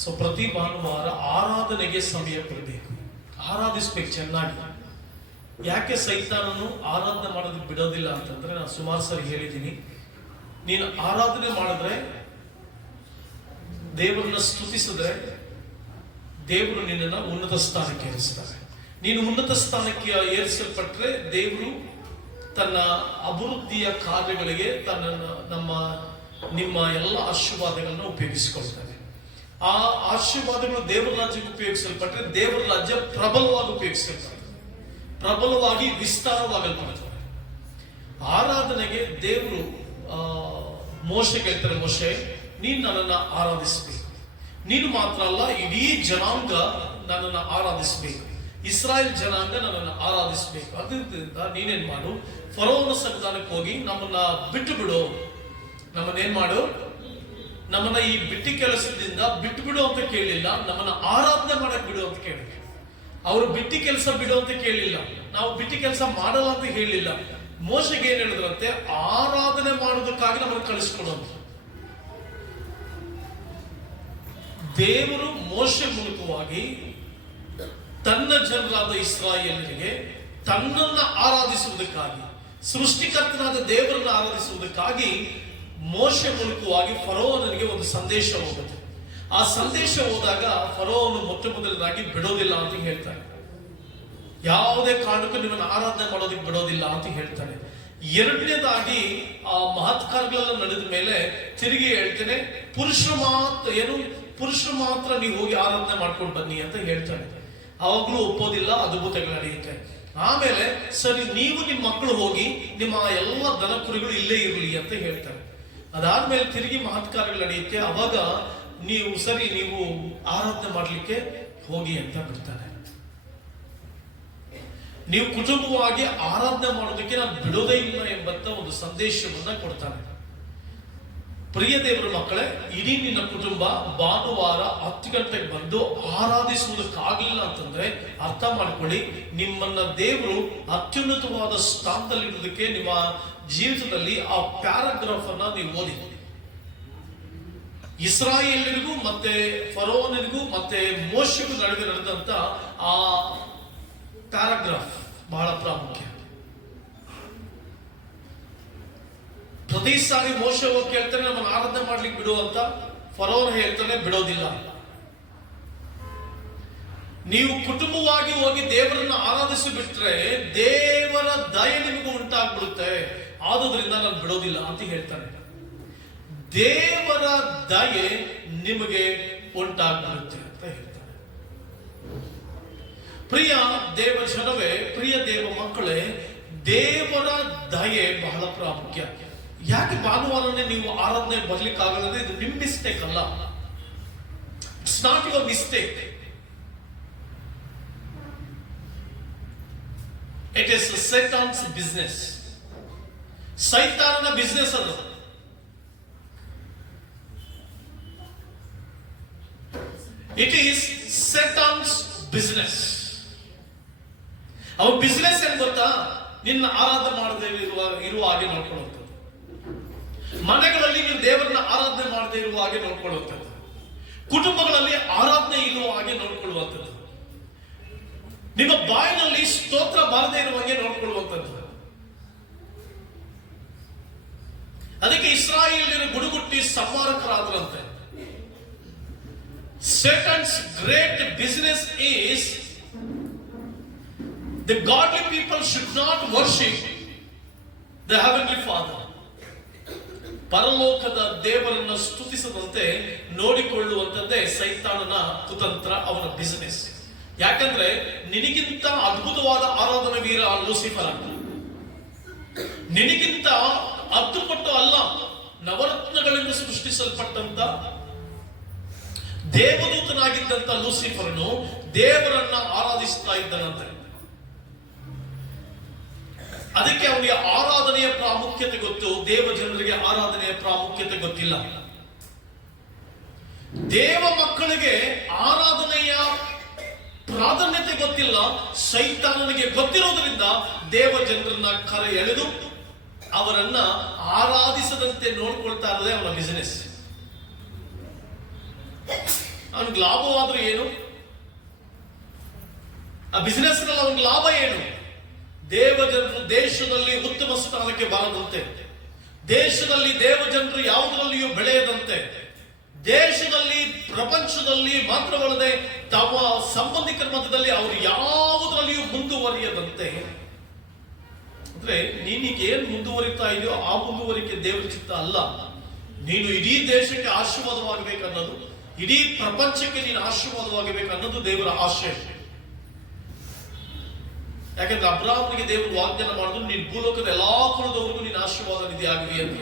So ಪ್ರತಿ ಭಾನುವಾರ ಆರಾಧನೆಗೆ ಸಮಯ ಕೊಡಬೇಕು, ಆರಾಧಿಸ್ಬೇಕು ಚೆನ್ನಾಗಿ. ಯಾಕೆ ಸೈತಾನನು ಆರಾಧನೆ ಮಾಡೋದಕ್ಕೆ ಬಿಡೋದಿಲ್ಲ ಅಂತಂದ್ರೆ, ನಾನು ಸುಮಾರು ಸರಿ ಹೇಳಿದ್ದೀನಿ, ನೀನು ಆರಾಧನೆ ಮಾಡಿದ್ರೆ, ದೇವರನ್ನ ಸ್ತುತಿಸಿದ್ರೆ ದೇವರು ನಿನ್ನನ್ನು ಉನ್ನತ ಸ್ಥಾನಕ್ಕೆ ಏರಿಸ್ತಾರೆ. ನೀನು ಉನ್ನತ ಸ್ಥಾನಕ್ಕೆ ಏರಿಸಲ್ಪಟ್ರೆ ದೇವರು ತನ್ನ ಅಭಿವೃದ್ಧಿಯ ಕಾರ್ಯಗಳಿಗೆ ನಿಮ್ಮ ಎಲ್ಲ ಆಶೀರ್ವಾದಗಳನ್ನ ಉಪಯೋಗಿಸಿಕೊಳ್ತಾನೆ. ಆ ಆಶೀರ್ವಾದಗಳು ದೇವರ ರಾಜ್ಯಕ್ಕೆ ಉಪಯೋಗಿಸಲ್ಪಟ್ರೆ ದೇವರ ರಾಜ್ಯ ಪ್ರಬಲವಾಗಿ ಉಪಯೋಗಿಸಲ್ಪಡ್ತದೆ, ಪ್ರಬಲವಾಗಿ ವಿಸ್ತಾರವಾಗಲ್ಪಡ್ತದೆ. ಆರಾಧನೆಗೆ ದೇವರು ಮೋಶೆಗೆ ಹೇಳ್ತಾರೆ, ಮೋಶೆ ನೀನು ನನ್ನನ್ನು ಆರಾಧಿಸಬೇಕು. ನೀನು ಮಾತ್ರ ಅಲ್ಲ, ಇಡೀ ಜನಾಂಗ ನನ್ನನ್ನು ಆರಾಧಿಸಬೇಕು, ಇಸ್ರಾಯೇಲ್ ಜನಾಂಗ ನನ್ನನ್ನು ಆರಾಧಿಸಬೇಕು. ಅದರಿಂದ ನೀನೇನ್ ಮಾಡು, ಫರೋಹನ ಸಂಧಾನಕ್ಕೆ ಹೋಗಿ ನಮ್ಮನ್ನ ಬಿಟ್ಟು ಬಿಡು, ನಮ್ಮನ್ನೇನ್ ಮಾಡು, ನಮ್ಮನ್ನ ಈ ಬಿಟ್ಟಿ ಕೆಲಸದಿಂದ ಬಿಟ್ಟು ಬಿಡು ಅಂತ ಕೇಳಲಿಲ್ಲ, ನಮ್ಮನ್ನ ಆರಾಧನೆ ಮಾಡಕ್ ಬಿಡು ಅಂತ ಕೇಳಿದ್ರು. ಅವರು ಬಿಟ್ಟಿ ಕೆಲಸ ಬಿಡು ಅಂತ ಕೇಳಲಿಲ್ಲ, ನಾವು ಬಿಟ್ಟಿ ಕೆಲಸ ಮಾಡಲ್ಲ ಅಂತ ಹೇಳಿಲ್ಲ. ಮೋಶೆಗೆ ಏನ್ ಹೇಳಿದ್ರಂತೆ, ಆರಾಧನೆ ಮಾಡೋದಕ್ಕಾಗಿ ನಮ್ಮನ್ನು ಕಳಿಸ್ಕೊಡು ಅಂತ. ದೇವರು ಮೋಶೆ ಮೂಲಕವಾಗಿ ತನ್ನ ಜನರಾದ ಇಸ್ರಾಯೇಲರಿಗೆ ತನ್ನನ್ನ ಆರಾಧಿಸುವುದಕ್ಕಾಗಿ, ಸೃಷ್ಟಿಕರ್ತನಾದ ದೇವರನ್ನು ಆರಾಧಿಸುವುದಕ್ಕಾಗಿ ಮೋಶೆ ಮೂಲಕವಾಗಿ ಫರೋಹನಿಗೆ ಒಂದು ಸಂದೇಶ ಹೋಗುತ್ತೆ. ಆ ಸಂದೇಶ ಹೋದಾಗ ಫರೋಹನು ಮೊಟ್ಟ ಮೊದಲನಾಗಿ ಬಿಡೋದಿಲ್ಲ ಅಂತ ಹೇಳ್ತಾನೆ, ಯಾವುದೇ ಕಾರಣಕ್ಕೂ ನಿಮ್ಮನ್ನು ಆರಾಧನೆ ಮಾಡೋದಕ್ಕೆ ಬಿಡೋದಿಲ್ಲ ಅಂತ ಹೇಳ್ತಾನೆ. ಎರಡನೇದಾಗಿ ಆ ಮಹತ್ಕಾರಗಳೆಲ್ಲ ನಡೆದ ಮೇಲೆ ತಿರುಗಿ ಹೇಳ್ತೇನೆ, ಪುರುಷರು ಮಾತ್ರ ನೀವು ಹೋಗಿ ಆರಾಧನೆ ಮಾಡ್ಕೊಂಡು ಬನ್ನಿ ಅಂತ ಹೇಳ್ತಾನೆ. ಅವಾಗ್ಲೂ ಒಪ್ಪೋದಿಲ್ಲ, ಅದ್ಭುತಗಳು ನಡೆಯುತ್ತೆ. ಆಮೇಲೆ ಸರಿ, ನೀವು ನಿಮ್ಮ ಮಕ್ಕಳು ಹೋಗಿ ನಿಮ್ಮ ಎಲ್ಲ ದನ ಕುರಿಗಳು ಇಲ್ಲೇ ಇರಲಿ ಅಂತ ಹೇಳ್ತಾರೆ. ಅದಾದ್ಮೇಲೆ ತಿರುಗಿ ಮಹತ್ಕಾರಗಳು ನಡೆಯುತ್ತೆ. ಅವಾಗ ನೀವು ಆರಾಧನೆ ಮಾಡ್ಲಿಕ್ಕೆ ಹೋಗಿ ಅಂತ ಬಿಡ್ತಾನೆ. ನೀವು ಕುಟುಂಬವಾಗಿ ಆರಾಧನೆ ಮಾಡೋದಕ್ಕೆ ನಾನು ಬಿಡೋದೇ ಇಲ್ಲ ಎಂಬಂತ ಒಂದು ಸಂದೇಶವನ್ನ ಕೊಡ್ತಾನೆ. ಪ್ರಿಯ ದೇವರ ಮಕ್ಕಳೇ, ಇಡೀ ನಿನ್ನ ಕುಟುಂಬ ಭಾನುವಾರ 10 ಗಂಟೆಗೆ ಬಂದು ಆರಾಧಿಸುವುದಕ್ಕಾಗಲಿಲ್ಲ ಅಂತಂದ್ರೆ ಅರ್ಥ ಮಾಡ್ಕೊಳ್ಳಿ, ನಿಮ್ಮನ್ನ ದೇವರು ಅತ್ಯುನ್ನತವಾದ ಸ್ಥಾನದಲ್ಲಿ ಇರೋದಕ್ಕೆ ನಿಮ್ಮ ಜೀವಿತದಲ್ಲಿ ಆ ಪ್ಯಾರಾಗ್ರಾಫ್ ಅನ್ನ ನೀವು ಓದಿ. ಇಸ್ರಾಯೇಲರಿಗೂ ಮತ್ತೆ ಫರೋಹನಿಗೂ ಮತ್ತೆ ಮೋಶೆಗೂ ನಡೆದಂತ ಆ ಪ್ಯಾರಾಗ್ರಾಫ್ ಬಹಳ ಪ್ರಾಮುಖ್ಯ. ಪ್ರತಿ ಸಾರಿ ಮೋಶೆ ಹೋಗಿ ಕೇಳ್ತಾನೆ, ನಮ್ಮನ್ನು ಆರಾಧನೆ ಮಾಡ್ಲಿಕ್ಕೆ ಬಿಡು ಅಂತ. ಫರೋಹನ್ ಹೇಳ್ತಾನೆ, ಬಿಡೋದಿಲ್ಲ. ನೀವು ಕುಟುಂಬವಾಗಿ ಹೋಗಿ ದೇವರನ್ನ ಆರಾಧಿಸಿ ಬಿಟ್ರೆ ದೇವರ ದಯೆ ನಿಮಗೆ ಉಂಟಾಗ್ಬಿಡುತ್ತೆ, ಆದುದರಿಂದ ನಾನು ಬಿಡೋದಿಲ್ಲ ಅಂತ ಹೇಳ್ತಾನೆ. ದೇವರ ದಯೆ ನಿಮಗೆ ಉಂಟಾಗ್ಬಿಡುತ್ತೆ ಅಂತ ಹೇಳ್ತಾನೆ. ಪ್ರಿಯ ದೇವ ಜನವೇ, ಪ್ರಿಯ ದೇವ ಮಕ್ಕಳೇ, ದೇವರ ದಯೆ ಬಹಳ ಪ್ರಾಮುಖ್ಯ. ಯಾಕೆ ಭಾನುವಾರನೇ ನೀವು ಆರಾಧನೆ ಬರ್ಲಿಕ್ಕಾಗಲ್ಲ? ಇದು ನಿಮ್ ಮಿಸ್ಟೇಕ್ ಅಲ್ಲ, it's not your mistake. It is Satan's business. ಸೈತಾನನ ಬಿಸ್ನೆಸ್ ಅದು. It is Satan's business. ಅವ್ರ ಬಿಸ್ನೆಸ್ ಏನ್ ಗೊತ್ತಾ? ನಿನ್ನ ಆರಾಧನೆ ಮಾಡದೆ ಇರುವ ಹಾಗೆ ನೋಡ್ಕೊಳ್ಳುವಂಥದ್ದು, ಮನೆಗಳಲ್ಲಿ ನೀವು ದೇವರನ್ನ ಆರಾಧನೆ ಮಾಡದೆ ಇರುವ ಹಾಗೆ ನೋಡ್ಕೊಳ್ಳುವಂಥದ್ದು, ಕುಟುಂಬಗಳಲ್ಲಿ ಆರಾಧನೆ ಇರುವ ಹಾಗೆ ನೋಡ್ಕೊಳ್ಳುವಂಥದ್ದು, ನಿಮ್ಮ ಬಾಯಿನಲ್ಲಿ ಸ್ತೋತ್ರ ಬಾರದೆ ಇರುವ ಹಾಗೆ ನೋಡ್ಕೊಳ್ಳುವಂಥದ್ದು. ಅದಕ್ಕೆ ಇಸ್ರಾಯೇಲ್ಯರು ಗುಡುಗುಟ್ಟಿ ಸಂಹಾರಕರಾದರಂತೆ. Satan's great business is the godly people should not worship the heavenly Father. ಪರಲೋಕದ ದೇವರನ್ನು ಸ್ತುತಿಸದಂತೆ ನೋಡಿಕೊಳ್ಳುವಂಥದ್ದೇ ಸೈತಾನನ ಕುತಂತ್ರ, ಅವನ ಬಿಸಿನೆಸ್. ಯಾಕಂದ್ರೆ ನಿನಗಿಂತ ಅದ್ಭುತವಾದ ಆರಾಧನಾ ವೀರ ಲೂಸಿಫರ್ ಅಂತ, ನಿನಗಿಂತ ಅದ್ದುಪಟ್ಟು ಅಲ್ಲ, ನವರತ್ನಗಳಿಂದ ಸೃಷ್ಟಿಸಲ್ಪಟ್ಟಂತ ದೇವದೂತನಾಗಿದ್ದಂತ ಲೂಸಿಫರ್ನು ದೇವರನ್ನ ಆರಾಧಿಸ್ತಾ ಇದ್ದನಂತೆ. ಅದಕ್ಕೆ ಅವನಿಗೆ ಆರಾಧನೆಯ ಪ್ರಾಮುಖ್ಯತೆ ಗೊತ್ತು, ದೇವ ಜನರಿಗೆ ಆರಾಧನೆಯ ಪ್ರಾಮುಖ್ಯತೆ ಗೊತ್ತಿಲ್ಲ. ದೇವ ಮಕ್ಕಳಿಗೆ ಆರಾಧನೆಯ ಪ್ರಾಧಾನ್ಯತೆ ಗೊತ್ತಿಲ್ಲ. ಸೈತಾನನಿಗೆ ಗೊತ್ತಿರೋದ್ರಿಂದ ದೇವ ಜನರನ್ನ ಕರೆ ಎಳೆದು ಅವರನ್ನ ಆರಾಧಿಸದಂತೆ ನೋಡ್ಕೊಳ್ತಾ ಇರೋದೇ ಅವನ ಬಿಸಿನೆಸ್. ಅವನಿಗೆ ಲಾಭವಾದ್ರೂ ಏನು? ಆ ಬಿಸಿನೆಸ್ ನಲ್ಲಿ ಅವನಿಗೆ ಲಾಭ ಏನು? ದೇವಜನರು ದೇಶದಲ್ಲಿ ಉತ್ತಮ ಸ್ಥಾನಕ್ಕೆ ಬಾರದಂತೆ, ದೇಶದಲ್ಲಿ ದೇವಜನರು ಯಾವುದರಲ್ಲಿಯೂ ಬೆಳೆಯದಂತೆ, ದೇಶದಲ್ಲಿ ಪ್ರಪಂಚದಲ್ಲಿ ಮಾತ್ರವಲ್ಲದೆ ತಮ್ಮ ಸಂಬಂಧಿಕರ ಮಧ್ಯದಲ್ಲಿ ಅವರು ಯಾವುದರಲ್ಲಿಯೂ ಮುಂದುವರಿಯದಂತೆ. ಅಂದ್ರೆ ನೀನೀಗ ಏನ್ ಮುಂದುವರಿತಾ ಇದೆಯೋ ಆ ಮುಂದುವರಿಕೆ ದೇವರ ಚಿತ್ತ ಅಲ್ಲ. ನೀನು ಇಡೀ ದೇಶಕ್ಕೆ ಆಶೀರ್ವಾದವಾಗಬೇಕನ್ನೋದು, ಇಡೀ ಪ್ರಪಂಚಕ್ಕೆ ನೀನು ಆಶೀರ್ವಾದವಾಗಬೇಕನ್ನೋದು ದೇವರ ಆಶಯ. ಯಾಕಂದ್ರೆ ಅಬ್ರಾಹ್ಮನಿಗೆ ದೇವರು ವಾಗ್ದಾನ ಮಾಡಿದ್ರು, ನೀನು ಭೂಲೋಕದ ಎಲ್ಲಾ ಕುಲದವರೆಗೂ ನೀನು ಆಶೀರ್ವಾದ ನಿಧಿ ಆಗಲಿ ಅಂತ.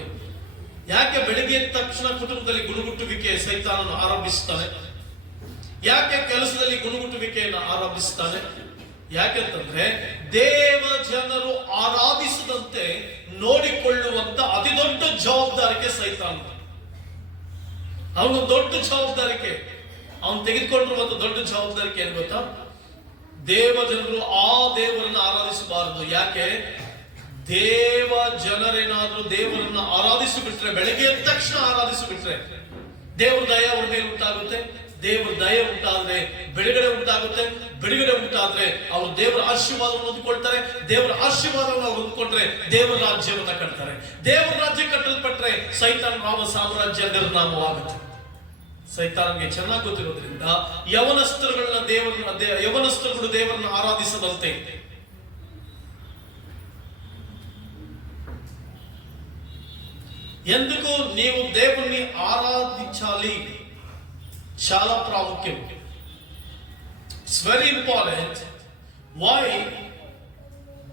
ಯಾಕೆ ಬೆಳಿಗ್ಗೆ ಎದ್ದ ತಕ್ಷಣ ಕುಟುಂಬದಲ್ಲಿ ಗುಣಗುಟ್ಟುವಿಕೆ ಸೈತಾನನ್ನು ಆರಂಭಿಸ್ತಾನೆ? ಯಾಕೆ ಕೆಲಸದಲ್ಲಿ ಗುಣಗುಟ್ಟುವಿಕೆಯನ್ನು ಆರಂಭಿಸ್ತಾನೆ? ಯಾಕೆಂತಂದ್ರೆ ದೇವ ಜನರು ಆರಾಧಿಸದಂತೆ ನೋಡಿಕೊಳ್ಳುವಂತ ಅತಿ ದೊಡ್ಡ ಜವಾಬ್ದಾರಿಕೆ ಸೈತಾನ. ಅವನು ದೊಡ್ಡ ಜವಾಬ್ದಾರಿಕೆ, ಅವನು ತೆಗೆದುಕೊಂಡಿರುವಂತ ದೊಡ್ಡ ಜವಾಬ್ದಾರಿಕೆ ಏನ್ ಗೊತ್ತಾ? ದೇವ ಜನರು ಆ ದೇವರನ್ನು ಆರಾಧಿಸಬಾರದು. ಯಾಕೆ? ದೇವ ಜನರೇನಾದ್ರೂ ದೇವರನ್ನ ಆರಾಧಿಸಿಬಿಟ್ರೆ, ಬೆಳಗ್ಗೆ ಎದ್ದ ತಕ್ಷಣ ಆರಾಧಿಸಿಬಿಟ್ರೆ ದೇವರ ದಯ ಅವ್ರ ಮೇಲೆ ಉಂಟಾಗುತ್ತೆ. ದೇವರ ದಯ ಉಂಟಾದ್ರೆ ಬಿಡುಗಡೆ ಉಂಟಾಗುತ್ತೆ. ಬಿಡುಗಡೆ ಉಂಟಾದ್ರೆ ಅವರು ದೇವರ ಆಶೀರ್ವಾದವನ್ನು ಹೊಂದಿಕೊಳ್ತಾರೆ. ದೇವರ ಆಶೀರ್ವಾದವನ್ನು ಅವರು ಹೊಂದ್ಕೊಂಡ್ರೆ ದೇವರ ರಾಜ್ಯವನ್ನ ಕಟ್ತಾರೆ. ದೇವರ ರಾಜ್ಯ ಕಟ್ಟಲ್ಪಟ್ರೆ ಸೈತಾನ ರಾಮ ಸಾಮ್ರಾಜ್ಯ ನಿರ್ನಾಮವಾಗುತ್ತೆ. ಸೈತಾನಿಗೆ ಚೆನ್ನಾಗಿ ಗೊತ್ತಿರೋದ್ರಿಂದ ಯವನಸ್ಥರುಗಳು ದೇವರನ್ನು ಆರಾಧಿಸದಂತೆ. ఎందుకు నీవు దేవుణ్ణి ఆరాధించాలి? చాలా ప్రాముఖ్యం. It's very important. Why?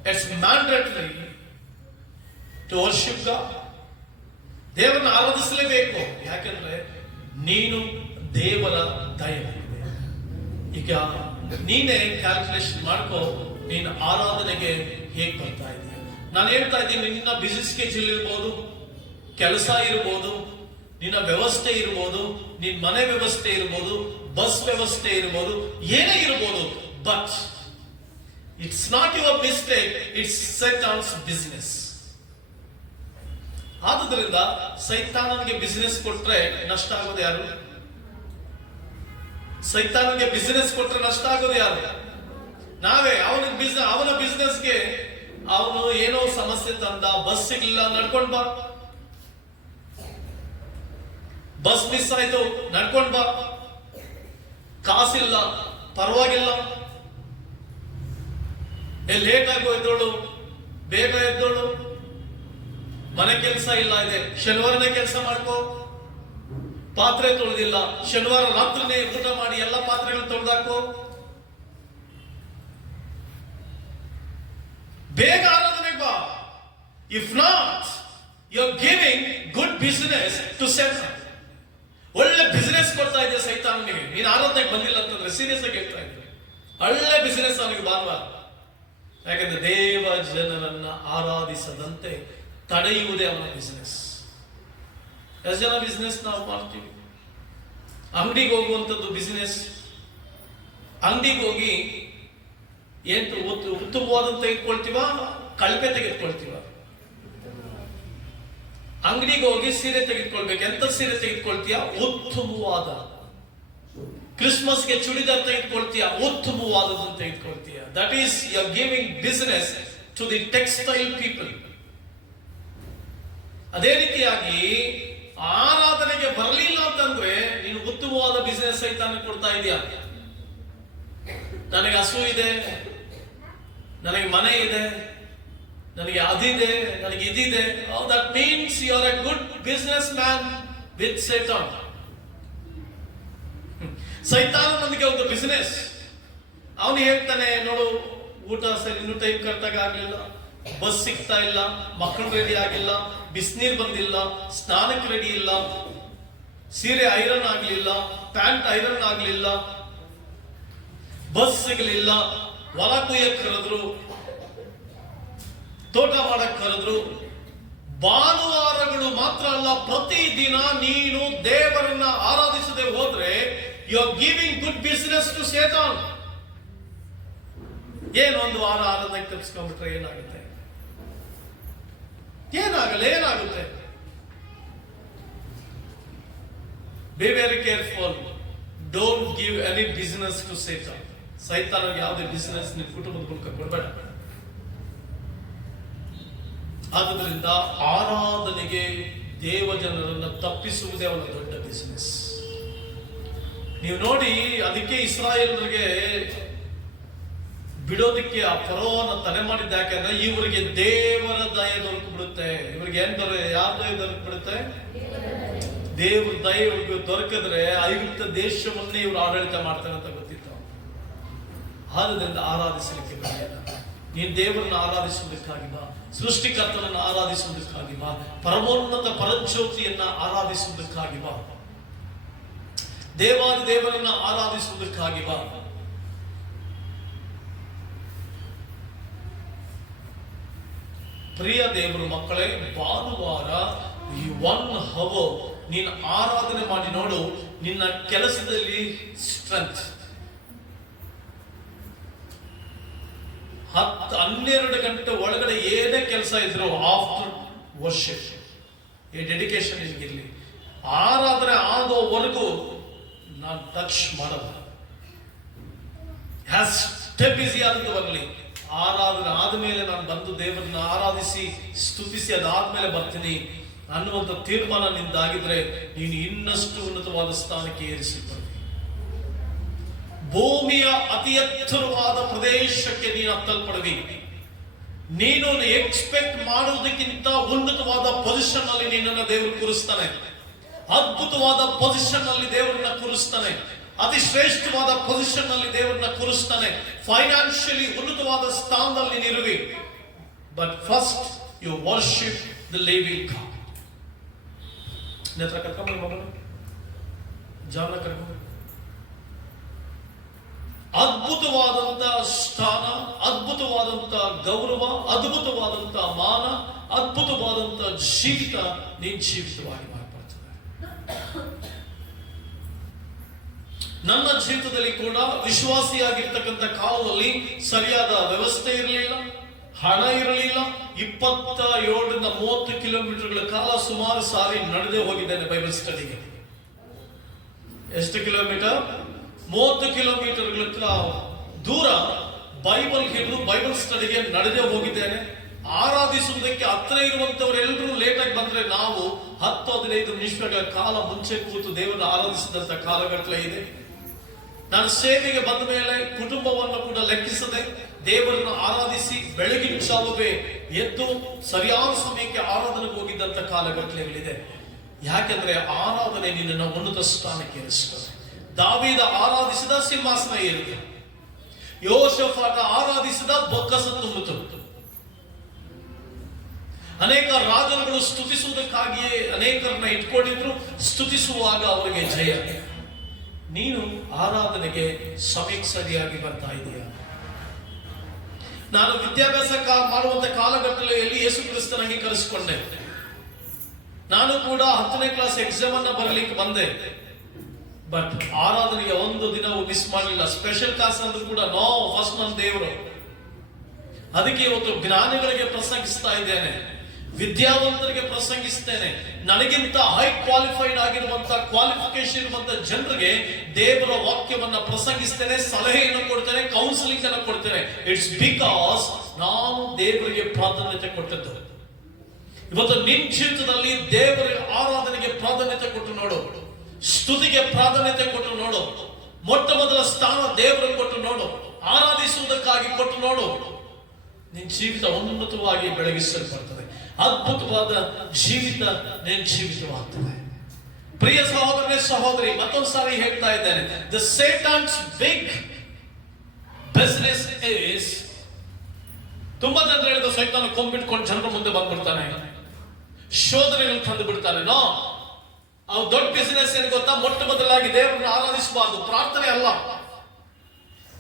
It's mandatory to worship God. ದೇವರನ್ನು ಆರಾಧಿಸಲೇಬೇಕು. ಯಾಕೆಂದ್ರೆ ನೀನು ದೇವರ ದಯ. ಈಗ ನೀನೇ ಕ್ಯಾಲ್ಕುಲೇಷನ್ ಮಾಡ್ಕೋ, ನೀನು ಆರಾಧನೆಗೆ ಹೇಗೆ ಬರ್ತಾ ಇದೆಯಾ. ನಾನು ಹೇಳ್ತಾ ಇದ್ದೀನಿ, ನಿನ್ನ ಬಿಸಿ ಸ್ಕೆಡ್ಯೂಲ್ ಇರ್ಬೋದು, ಕೆಲಸ ಇರ್ಬೋದು, ನಿನ್ನ ವ್ಯವಸ್ಥೆ ಇರ್ಬೋದು, ನಿನ್ನ ಮನೆ ವ್ಯವಸ್ಥೆ ಇರ್ಬೋದು, ಬಸ್ ವ್ಯವಸ್ಥೆ ಇರ್ಬೋದು, ಏನೇ ಇರ್ಬೋದು, but it's not your mistake, it's Satan's business. ಆದುದರಿಂದ ಸೈತಾನನಿಗೆ ಬಿಸಿನೆಸ್ ಕೊಟ್ರೆ ನಷ್ಟ ಆಗೋದು ಯಾರು? ಸೈತಾನನಿಗೆ ಬಿಸಿನೆಸ್ ಕೊಟ್ರೆ ನಷ್ಟ ಆಗೋದು ಯಾರು? ನಾವೇ. ಅವನ ಬಿಸಿನೆಸ್ಗೆ ಅವನು ಏನೋ ಸಮಸ್ಯೆ ತಂದ, ಬಸ್ ಸಿಗ್ಲಿಲ್ಲ, ನಡ್ಕೊಂಡ್ ಬಾ. ಬಸ್ ಮಿಸ್ ಆಯ್ತು, ನಡ್ಕೊಂಡ್ ಬಾ. ಕಾಸಿಲ್ಲ, ಪರವಾಗಿಲ್ಲ. ಲೇಟ್ ಆಗಿ ಎದ್ದೋಳು, ಬೇಗ ಎದ್ದೋಳು. ಮನೆ ಕೆಲಸ ಇಲ್ಲ ಇದೆ, ಶನಿವಾರನೇ ಕೆಲಸ ಮಾಡ್ಕೋ. ಪಾತ್ರೆ ತೊಳೆದಿಲ್ಲ, ಶನಿವಾರ ರಾತ್ರಿನೇ ಊಟ ಮಾಡಿ ಎಲ್ಲ ಪಾತ್ರೆಗಳು ತೊಳೆದಾಕೋ. ಬೇಗ ಆರಾಧನೆಗೆ ಬಾ. If not, you are giving good business to Satan. ಒಳ್ಳೆ ಬಿಸಿನೆಸ್ ಕೊಡ್ತಾ ಇದೆಯಾ ಸೈತಾನನಿಗೆ. ನೀನು ಆರಾಧನೆಗೆ ಬಂದಿಲ್ಲ ಅಂತಂದ್ರೆ ಸೀರಿಯಸ್ ಆಗಿ ಹೇಳ್ತಾ ಇದ್ದೆ, ಒಳ್ಳೆ ಬಿಸಿನೆಸ್ ಅವನಿಗೆ ಭಾನುವಾರ. ಯಾಕಂದ್ರೆ ದೇವ ಜನರನ್ನ ಆರಾಧಿಸದಂತೆ ತಡೆಯುವುದೇ ಅವನ ಬಿಸಿನೆಸ್. ಎಷ್ಟು ಜನ ಬಿಸಿನೆಸ್ ನಾವು ಮಾಡ್ತೀವಿ? ಅಂಗಡಿಗೆ ಹೋಗುವಂಥದ್ದು ಬಿಸಿನೆಸ್. ಅಂಗಡಿಗೆ ಹೋಗಿ ಏನು ಉತ್ತಮವಾದಂತ ತೆಗೆದುಕೊಳ್ತೀವ, ಕಳಪೆ ತೆಗೆದುಕೊಳ್ತೀವ? ಅಂಗಡಿಗೆ ಹೋಗಿ ಸೀರೆ ತೆಗೆದುಕೊಳ್ಬೇಕು. ಎಂತ ಸೀರೆ ತೆಗೆದುಕೊಳ್ತೀಯ? ಉತ್ತಮವಾದ. ಕ್ರಿಸ್ಮಸ್ಗೆ ಚೂಡಿದಾರ್ ತೆಗೆದುಕೊಳ್ತೀಯ, ಉತ್ತಮವಾದದನ್ನು ತೆಗೆದುಕೊಳ್ತೀಯ. That is you are giving business to the textile people. ಅದೇ ರೀತಿಯಾಗಿ ಆರಾಧನೆಗೆ ಬರಲಿಲ್ಲ ಅಂತಂದ್ರೆ ನೀನು ಉತ್ತಮವಾದ ಬಿಸಿನೆಸ್ ಸೈತಾನ ಕೊಡ್ತಾ ಇದೆಯಾ. ನನಗೆ ಹಸು ಇದೆ, ನನಗೆ ಮನೆ ಇದೆ, ನನಗೆ ಅದಿದೆ, ನನಗೆ ಇದಿದೆ. That means you are a good business man with Satan. ಸೈತಾನ ನನಗೆ ಒಂದು ಬಿಸಿನೆಸ್. ಅವನು ಹೇಳ್ತಾನೆ, ನೋಡು, ಊಟ ಸರಿ ಇನ್ನೂ ಟೈಮ್ ಕರೆಕ್ಟಾಗಿ ಆಗ್ಲಿಲ್ಲ, ಬಸ್ ಸಿಗ್ತಾ ಇಲ್ಲ, ಮಕ್ಕಳು ರೆಡಿ ಆಗಿಲ್ಲ, ಬಿಸಿನೀರು ಬಂದಿಲ್ಲ, ಸ್ನಾನಕ್ಕೆ ರೆಡಿ ಇಲ್ಲ, ಸೀರೆ ಐರನ್ ಆಗ್ಲಿಲ್ಲ, ಪ್ಯಾಂಟ್ ಐರನ್ ಆಗ್ಲಿಲ್ಲ, ಬಸ್ ಸಿಗಲಿಲ್ಲ, ಹೊಲ ಕುಯ್ಯಕ್ ಕರೆದ್ರು, ತೋಟ ಮಾಡಕ್ ಕರೆದ್ರು. ಭಾನುವಾರಗಳು ಮಾತ್ರ ಅಲ್ಲ, ಪ್ರತಿದಿನ ನೀನು ದೇವರನ್ನ ಆರಾಧಿಸದೆ ಹೋದ್ರೆ you are giving good business to Satan. ಏನು ಒಂದು ವಾರ ಆರಾಧನೆಗೆ ತಪ್ಪಿಸ್ಕೊಂಡ್ಬಿಟ್ರೆ ಏನಾಗುತ್ತೆ? ಏನಾಗುತ್ತೆ? Be very careful. Don't give any business to Satan. ಸೈತಾನಿಗೆ ಯಾವುದೇ ಬಿಸಿನೆಸ್ ನಿಮ್ಮ ಕುಟುಂಬದ ಮೂಲಕ ಕೊಡಬೇಡ. ಆದ್ದರಿಂದ ಆರಾಧನೆಗೆ ದೇವ ಜನರನ್ನು ತಪ್ಪಿಸುವುದೇ ಅವನ ದೊಡ್ಡ ಬಿಸಿನೆಸ್. ನೀವು ನೋಡಿ, ಅದಕ್ಕೆ ಇಸ್ರಾಯೇಲರಿಗೆ ಬಿಡೋದಕ್ಕೆ ಆ ಫರೋನ ತಲೆ ಮಾಡಿದ್ದ. ಯಾಕಂದ್ರೆ ಇವರಿಗೆ ದೇವರ ದಯ ದೊರಕು ಬಿಡುತ್ತೆ. ಇವರಿಗೆ ಯಾವ ದಯ ದೊರಕು ಬಿಡುತ್ತೆ? ದೇವ್ರ ದಯ ಇವ್ರಿಗೆ ದೊರಕಿದ್ರೆ ಐಗುಪ್ತ ದೇಶವನ್ನೇ ಇವರು ಆಡಳಿತ ಮಾಡ್ತಾರೆ ಅಂತ ಗೊತ್ತಿತ್ತು. ಆದ್ದರಿಂದ ಆರಾಧಿಸಲಿಕ್ಕೆ ಬರಲಿಲ್ಲ. ನೀನು ದೇವರನ್ನು ಆರಾಧಿಸುವುದಕ್ಕಾಗಿ ಬಾ, ಸೃಷ್ಟಿಕರ್ತನನ್ನು ಆರಾಧಿಸುವುದಕ್ಕಾಗಿ ಬಾ, ಪರಮೋನ್ನತ ಪರಜ್ಯೋತಿಯನ್ನ ಆರಾಧಿಸುವುದಕ್ಕಾಗಿ ಬಾ, ದೇವಾದಿ ದೇವರನ್ನ ಆರಾಧಿಸುವುದಕ್ಕಾಗಿ ಬಾ. ಪ್ರಿಯ ದೇವರ ಮಕ್ಕಳೇ, ಭಾನುವಾರ ಈ 1 hour ನೀನು ಆರಾಧನೆ ಮಾಡಿ ನೋಡು. ನಿನ್ನ ಕೆಲಸದಲ್ಲಿ ಸ್ಟ್ರೆಂತ್ 10-12 ಗಂಟೆ ಒಳಗಡೆ ಏನೇ ಕೆಲಸ ಇದ್ರು ಆಫ್ಟರ್ ವರ್ಷಿಪ್ ಈ ಡೆಡಿಕೇಶನ್ ನಿನಗಿರ್ಲಿ. ಆರಾಧನೆ ಆಗೋವರೆಗೂ ನಾನು ಟಚ್ ಮಾಡಲ್ಲ. ಎಷ್ಟೇ ಬಿಸಿ ಆದದ್ದು ಬರಲಿ, ಆರಾಧನೆ ಆದ್ಮೇಲೆ ನಾನು ಬಂದು ದೇವರನ್ನ ಆರಾಧಿಸಿ ಸ್ತುತಿಸಿ ಅದಾದ್ಮೇಲೆ ಬರ್ತೀನಿ ಅನ್ನುವಂಥ ತೀರ್ಮಾನ ನಿಂದಾಗಿದ್ರೆ ನೀನು ಇನ್ನಷ್ಟು ಉನ್ನತವಾದ ಸ್ಥಾನಕ್ಕೆ ಏರಿಸಿಕೊಳ್ಳಿ. ಭೂಮಿಯ ಅತಿ ಎತ್ತರವಾದ ಪ್ರದೇಶಕ್ಕೆ ನೀನು ಹತ್ತಲ್ಪಡುವಿ. ನೀನು ಎಕ್ಸ್ಪೆಕ್ಟ್ ಮಾಡುವುದಕ್ಕಿಂತ ಉನ್ನತವಾದ ಪೊಸಿಷನ್ ಅಲ್ಲಿ ನಿನ್ನನ್ನು ದೇವರು ಕೂರಿಸ್ತಾನೆ. ಅದ್ಭುತವಾದ ಪೊಸಿಷನ್ ಅಲ್ಲಿ ದೇವರನ್ನ ಕೂರಿಸ್ತಾನೆ. ಅತಿ ಶ್ರೇಷ್ಠವಾದ ಪೊಸಿಷನ್ ಅಲ್ಲಿ ದೇವರನ್ನ ಕೂರಿಸ್ತಾನೆ. ಫೈನಾನ್ಷಿಯಲಿ ಉನ್ನತವಾದ ಸ್ಥಾನದಲ್ಲಿ ನಿರುವಿ. But first you worship the living God. ನೇತ್ರ ಕರ್ಕೊಂಬ ಮಗನು, ಜಾನ ಕರ್ಕೊಂಬ. ಅದ್ಭುತವಾದಂತ ಸ್ಥಾನ, ಅದ್ಭುತವಾದಂತ ಗೌರವ, ಅದ್ಭುತವಾದಂತ ಮಾನ, ಅದ್ಭುತವಾದಂತ ಜೀವಿತ ನೀನ್ ಜೀವಿತವಾಗಿ ಮಾರ್ಪಡ್ತದೆ. ನನ್ನ ಜೀವಿತದಲ್ಲಿ ಕೂಡ ವಿಶ್ವಾಸಿಯಾಗಿರ್ತಕ್ಕಂಥ ಕಾಲದಲ್ಲಿ ಸರಿಯಾದ ವ್ಯವಸ್ಥೆ ಇರಲಿಲ್ಲ, ಹಣ ಇರಲಿಲ್ಲ. 27-30 ಕಿಲೋಮೀಟರ್ಗಳ ಕಾಲ ಸುಮಾರು ಸಾರಿ ನಡೆದೇ ಹೋಗಿದ್ದೇನೆ ಬೈಬಲ್ ಸ್ಟಡಿಗೆ. ಎಷ್ಟು ಕಿಲೋಮೀಟರ್? 30 ಕಿಲೋಮೀಟರ್ಗಳ ದೂರ ಬೈಬಲ್ ಹಿಡಿದು ಬೈಬಲ್ ಸ್ಟಡಿಗೆ ನಡೆದೇ ಹೋಗಿದ್ದೇನೆ. ಆರಾಧಿಸುವುದಕ್ಕೆ ಹತ್ರ ಇರುವಂತವರೆಲ್ಲರೂ ಲೇಟಾಗಿ ಬಂದ್ರೆ ನಾವು 10-15 ನಿಮಿಷಗಳ ಕಾಲ ಮುಂಚೆ ಕೂತು ದೇವರನ್ನು ಆರಾಧಿಸಿದಂತ ಕಾಲಘಟ್ಟ ಇದೆ. ನಾನು ಸೇವೆಗೆ ಬಂದ ಮೇಲೆ ಕುಟುಂಬವನ್ನು ಕೂಡ ಲೆಕ್ಕಿಸದೆ ದೇವರನ್ನು ಆರಾಧಿಸಿ ಬೆಳಗಿನ ಜಾವವೇ ಎದ್ದು ಸರಿಯಾದ ಸಮಯಕ್ಕೆ ಆರಾಧನೆಗೆ ಹೋಗಿದ್ದಂತ ಕಾಲಘಟ್ಟಗಳಿದೆ. ಯಾಕೆಂದ್ರೆ ಆರಾಧನೆ ನಿನ್ನನ್ನು ಉನ್ನತ ಸ್ಥಾನಕ್ಕೆ ಏರಿಸುತ್ತದೆ. ದಾವೀದ ಆರಾಧಿಸಿದ ಸಿಂಹಾಸನ ಏರಿದೆ. ಯೋಷಾಫಾಟ ಆರಾಧಿಸಿದ ಬೊಕ್ಕಸ ತುಂಬಿತು. ಅನೇಕ ರಾಜರುಗಳು ಸ್ತುತಿಸುವುದಕ್ಕಾಗಿಯೇ ಅನೇಕರನ್ನ ಇಟ್ಕೊಂಡಿದ್ರು. ಸ್ತುತಿಸುವಾಗ ಅವರಿಗೆ ಜಯ. ನೀನು ಆರಾಧನೆಗೆ ಸಮಯಕ್ಕೆ ಸರಿಯಾಗಿ ಬರ್ತಾ ಇದೆಯಾ? ನಾನು ವಿದ್ಯಾಭ್ಯಾಸ ಮಾಡುವಂತ ಕಾಲಘಟ್ಟದಲ್ಲಿ ಯೇಸು ಕ್ರಿಸ್ತನ ಅಂಗೀಕರಿಸಿಕೊಂಡೆ. ನಾನು ಕೂಡ 10ನೇ ಕ್ಲಾಸ್ ಎಕ್ಸಾಮ್ ಅನ್ನ ಬರಲಿಕ್ಕೆ ಬಂದೆ. ಬಟ್ ಆರಾಧನೆಗೆ ಒಂದು ದಿನವೂ ಮಿಸ್ ಮಾಡಲಿಲ್ಲ. ಸ್ಪೆಷಲ್ ಕ್ಲಾಸ್ ಅಂದ್ರೂ ಕೂಡ ನೋ, ಫಸ್ಟ್ ನನ್ನ ದೇವರು. ಅದಕ್ಕೆ ಇವತ್ತು ಜ್ಞಾನಿಗಳಿಗೆ ಪ್ರಸಂಗಿಸ್ತಾ ಇದ್ದೇನೆ, ವಿದ್ಯಾವಂತರಿಗೆ ಪ್ರಸಂಗಿಸ್ತೇನೆ. ನನಗಿಂತ ಹೈ ಕ್ವಾಲಿಫೈಡ್ ಆಗಿರುವಂತ ಕ್ವಾಲಿಫಿಕೇಶನ್ ಇರುವಂತ ಜನರಿಗೆ ದೇವರ ವಾಕ್ಯವನ್ನ ಪ್ರಸಂಗಿಸ್ತೇನೆ, ಸಲಹೆಯನ್ನು ಕೊಡ್ತೇನೆ, ಕೌನ್ಸಿಲಿಂಗ್ ಅನ್ನು ಕೊಡ್ತೇನೆ. ಇಟ್ಸ್ ಬಿಕಾಸ್ ನಾನು ದೇವರಿಗೆ ಪ್ರಾಧಾನ್ಯತೆ ಕೊಟ್ಟದ್ದು. ಇವತ್ತು ನಿನ್ ಜೀವಿತದಲ್ಲಿ ದೇವರ ಆರಾಧನೆಗೆ ಪ್ರಾಧಾನ್ಯತೆ ಕೊಟ್ಟು ನೋಡು, ಸ್ತುತಿಗೆ ಪ್ರಾಧಾನ್ಯತೆ ಕೊಟ್ಟು ನೋಡು, ಮೊಟ್ಟ ಮೊದಲ ಸ್ಥಾನ ದೇವರಿಗೆ ಕೊಟ್ಟು ನೋಡು, ಆರಾಧಿಸುವುದಕ್ಕಾಗಿ ಕೊಟ್ಟು ನೋಡು. ನಿನ್ ಜೀವಿತ ಉನ್ನತವಾಗಿ ಬೆಳಗಿಸಲ್ಪಡ್ತದೆ. ಅದ್ಭುತವಾದ ಜೀವಿತ ನಿನ್ ಜೀವಿತವಾಗ್ತದೆ. ಪ್ರಿಯ ಸಹೋದರನೇ ಸಹೋದರಿ, ಮತ್ತೊಂದು ಸಾರಿ ಹೇಳ್ತಾ ಇದ್ದೇನೆ, ದ ಸೇಟನ್ಸ್ ಬಿಗ್ ಬಿಸಿನೆಸ್ ಇಸ್, ತುಂಬಾ ಜನರು ಹೇಳಿದ ಸೈತಾನ ಕೊಂಬಿಟ್ಕೊಂಡು ಜನರ ಮುಂದೆ ಬಂದ್ಬಿಡ್ತಾನೆ, ಶೋಧನೆಗಳು ತಂದು ಬಿಡ್ತಾನೆ. ನೋ, ಅವು ದೊಡ್ಡ ಬಿಸಿನೆಸ್ ಏನು ಗೊತ್ತಾ? ಮೊಟ್ಟ ಮೊದಲಾಗಿ ದೇವರನ್ನು ಆರಾಧಿಸಬಾರದು. ಪ್ರಾರ್ಥನೆ ಅಲ್ಲ.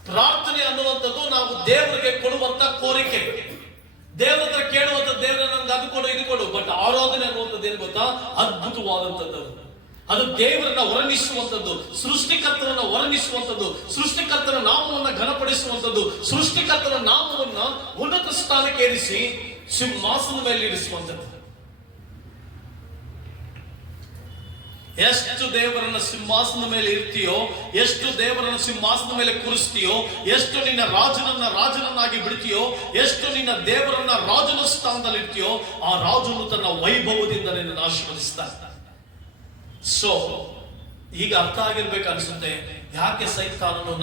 ಪ್ರಾರ್ಥನೆ ಅನ್ನುವಂಥದ್ದು ನಾವು ದೇವರಿಗೆ ಕೊಡುವಂತ ಕೋರಿಕೆ. ದೇವರ ಹತ್ರ ಕೇಳುವಂತ ದೇವರ ನನ್ಗೆ ಅದು ಕೊಡು ಇದು ಕೊಡು. ಬಟ್ ಆರಾಧನೆ ಅನ್ನುವಂಥದ್ದು ಏನು ಗೊತ್ತಾ? ಅದ್ಭುತವಾದಂಥದ್ದು. ಅದು ದೇವರನ್ನ ವರ್ಣಿಸುವಂಥದ್ದು, ಸೃಷ್ಟಿಕರ್ತನನ್ನ ವರ್ಣಿಸುವಂಥದ್ದು, ಸೃಷ್ಟಿಕರ್ತನ ನಾಮವನ್ನ ಘನಪಡಿಸುವಂಥದ್ದು, ಸೃಷ್ಟಿಕರ್ತನ ನಾಮವನ್ನ ಉನ್ನತ ಸ್ಥಾನಕ್ಕೆ ಏರಿಸಿ ಸಿಂಹಾಸನದ ಮೇಲೆ ಇರಿಸುವಂಥದ್ದು. ಎಷ್ಟು ದೇವರನ್ನ ಸಿಂಹಾಸನದ ಮೇಲೆ ಇರ್ತೀಯೋ, ಎಷ್ಟು ದೇವರನ್ನ ಸಿಂಹಾಸನದ ಮೇಲೆ ಕೂರಿಸ್ತೀಯೋ, ಎಷ್ಟು ನಿನ್ನ ರಾಜನನ್ನಾಗಿ ಬಿಡ್ತೀಯೋ, ಎಷ್ಟು ನಿನ್ನ ದೇವರನ್ನ ರಾಜನ ಸ್ಥಾನದಲ್ಲಿ ಇರ್ತೀಯೋ, ಆ ರಾಜನು ತನ್ನ ವೈಭವದಿಂದ ನಿನ್ನನ್ನು ಆಶೀರ್ವದಿಸ್ತಾನೆ. ಸೊ ಈಗ ಅರ್ಥ ಆಗಿರ್ಬೇಕು ಅನ್ಸುತ್ತೆ, ಯಾಕೆ ಸೈತಾನನು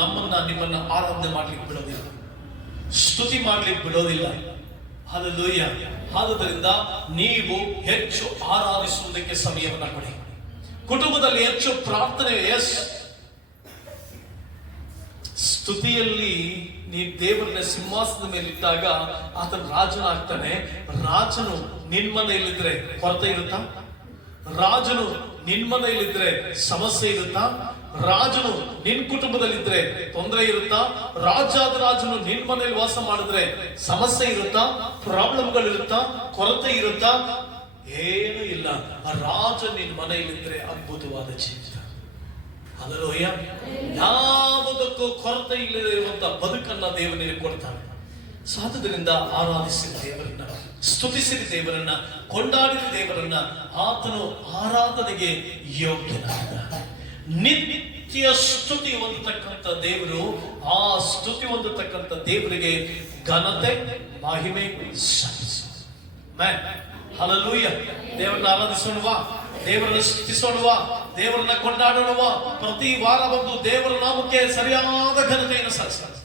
ನಿಮ್ಮನ್ನ ಆರಾಧನೆ ಮಾಡ್ಲಿಕ್ಕೆ ಬಿಡೋದಿಲ್ಲ, ಸ್ತುತಿ ಮಾಡ್ಲಿಕ್ಕೆ ಬಿಡೋದಿಲ್ಲ. ಹಲ್ಲೆಲೂಯಾ. ಆದುದರಿಂದ ನೀವು ಹೆಚ್ಚು ಆರಾಧಿಸುವುದಕ್ಕೆ ಸಮಯವನ್ನು ಕೊಡಿ. ಕುಟುಂಬದಲ್ಲಿ ಹೆಚ್ಚು ಪ್ರಾರ್ಥನೆ. ಸ್ತುತಿಯಲ್ಲಿ ನೀ ದೇವರನ್ನ ಸಿಂಹಾಸನದ ಮೇಲೆ ಇಟ್ಟಾಗ ಆತನ ರಾಜನಾಗ್ತಾನೆ. ರಾಜನು ನಿನ್ ಮನೆಯಲ್ಲಿದ್ರೆ ಕೊರತೆ ಇರುತ್ತಾ? ರಾಜನು ನಿನ್ ಮನೆಯಲ್ಲಿದ್ರೆ ಸಮಸ್ಯೆ ಇರುತ್ತಾ? ರಾಜನು ನಿನ್ ಕುಟುಂಬದಲ್ಲಿದ್ರೆ ತೊಂದರೆ ಇರುತ್ತಾ? ರಾಜನು ನಿನ್ ಮನೆಯಲ್ಲಿ ವಾಸ ಮಾಡಿದ್ರೆ ಸಮಸ್ಯೆ ಇರುತ್ತಾ? ಪ್ರಾಬ್ಲಮ್ಗಳಿರುತ್ತಾ? ಕೊರತೆ ಇರುತ್ತಾ? ಏನೂ ಇಲ್ಲ. ಆ ರಾಜ ನಿನ್ ಮನೆಯಲ್ಲಿದ್ರೆ ಅದ್ಭುತವಾದ ಜೀವಿತ. ಹಲ್ಲೆಲೂಯಾ. ಯಾವುದಕ್ಕೂ ಕೊರತೆ ಇಲ್ಲದಿರುವಂತ ಬದುಕನ್ನ ದೇವನಿಗೆ ಕೊಡ್ತಾನೆ. ಸಾಧುದರಿಂದ ಆರಾಧಿಸಿದ ದೇವರನ್ನ, ಸ್ತುತಿಸಿದ ದೇವರನ್ನ, ಕೊಂಡಾಡಿದ ದೇವರನ್ನ, ಆತನು ಆರಾಧನೆಗೆ ಯೋಗ್ಯನಾದ. ನಿತ್ಯ ಸ್ತುತಿ ಹೊಂದತಕ್ಕಂಥ ದೇವರು, ಆ ಸ್ತುತಿ ಹೊಂದತಕ್ಕಂಥ ದೇವರಿಗೆ ಘನತೆ, ಮಹಿಮೆ ಸಲ್ಲಿಸು. ಹಲ್ಲೆಲೂಯಾ. ದೇವರನ್ನ ಆರಾಧಿಸೋಣವಾ, ದೇವರನ್ನ ಸ್ತುತಿಸೋಣವಾ, ದೇವರನ್ನ ಕೊಂಡಾಡೋಣವಾ. ಪ್ರತಿ ವಾರ ಬಂದು ದೇವರ ನಾಮಕ್ಕೆ ಸರಿಯಾದ ಘನತೆಯನ್ನು ಸಲ್ಲಿಸೋಣ.